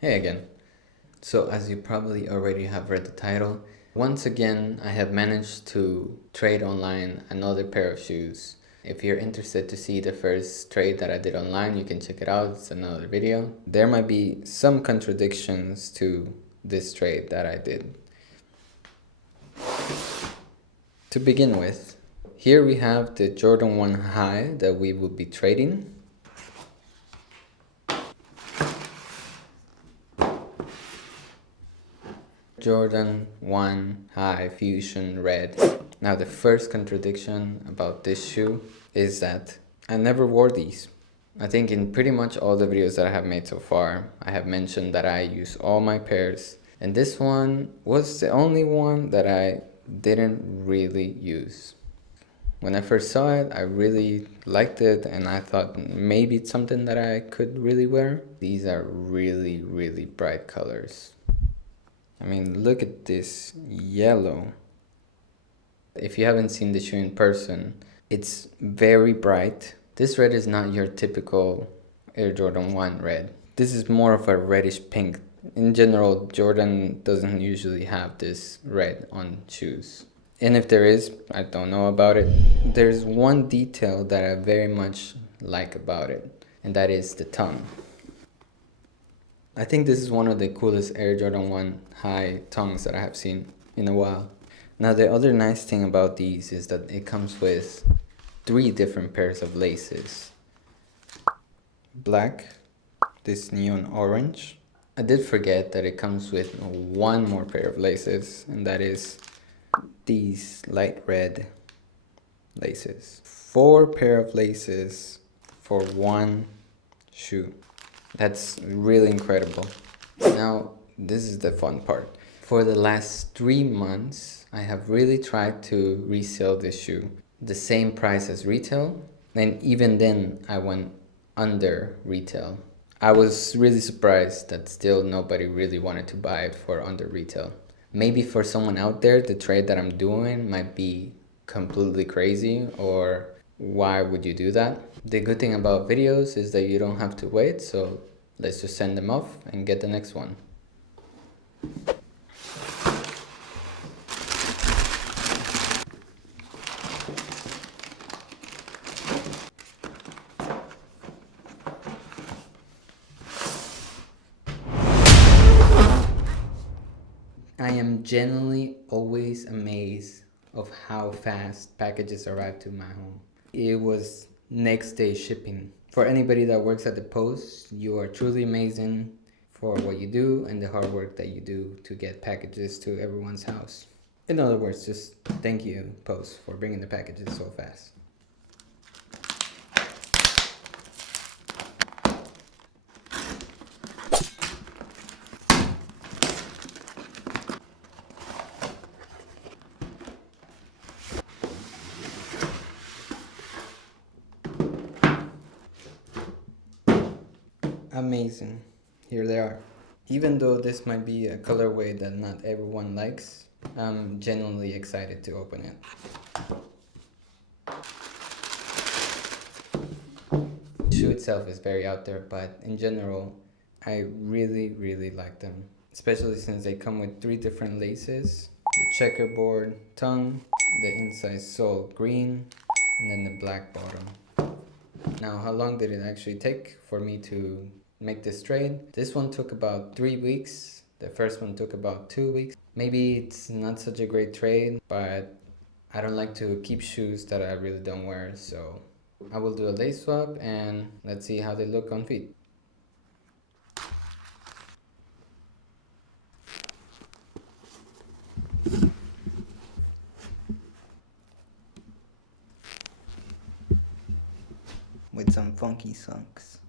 Hey again. So as you probably already have read the title, once again I have managed to trade online another pair of shoes. If you're interested to see the first trade that I did online, you can check it out, it's another video. There might be some contradictions to this trade that I did. To begin with, here we have the Jordan 1 high that we will be trading. Jordan 1 High Fusion Red. Now the first contradiction about this shoe is that I never wore these. I think in pretty much all the videos that I have made so far, I have mentioned that I use all my pairs, and this one was the only one that I didn't really use. When I first saw it, I really liked it and I thought maybe it's something that I could really wear. These are really, really bright colors. I mean, look at this yellow. If you haven't seen the shoe in person, it's very bright. This red is not your typical Air Jordan 1 red. This is more of a reddish pink. In general, Jordan doesn't usually have this red on shoes. And if there is, I don't know about it. There's one detail that I very much like about it, and that is the tongue. I think this is one of the coolest Air Jordan 1 high tongues that I have seen in a while. Now the other nice thing about these is that it comes with 3 different pairs of laces. Black, this neon orange. I did forget that it comes with 1 more pair of laces, and that is these light red laces. 4 pair of laces for 1 shoe. That's really incredible. Now, this is the fun part. For the last 3 months, I have really tried to resell this shoe the same price as retail, and even then I went under retail. I was really surprised that still nobody really wanted to buy it for under retail. Maybe for someone out there, the trade that I'm doing might be completely crazy, or why would you do that? The good thing about videos is that you don't have to wait, so let's just send them off and get the next one. I am genuinely always amazed of how fast packages arrive to my home. It was next day shipping. For anybody that works at the post, you are truly amazing for what you do and the hard work that you do to get packages to everyone's house. In other words, just thank you, Post, for bringing the packages so fast. Amazing. Here they are. Even though this might be a colorway that not everyone likes, I'm genuinely excited to open it. The shoe itself is very out there, but in general, I really like them. Especially since they come with 3 different laces, the checkerboard tongue, the inside sole green, and then the black bottom. Now, how long did it actually take for me to make this trade? This one took about 3 weeks. The first one took about 2 weeks. Maybe it's not such a great trade, but I don't like to keep shoes that I really don't wear, so I will do a lace swap and let's see how they look on feet. With some funky songs.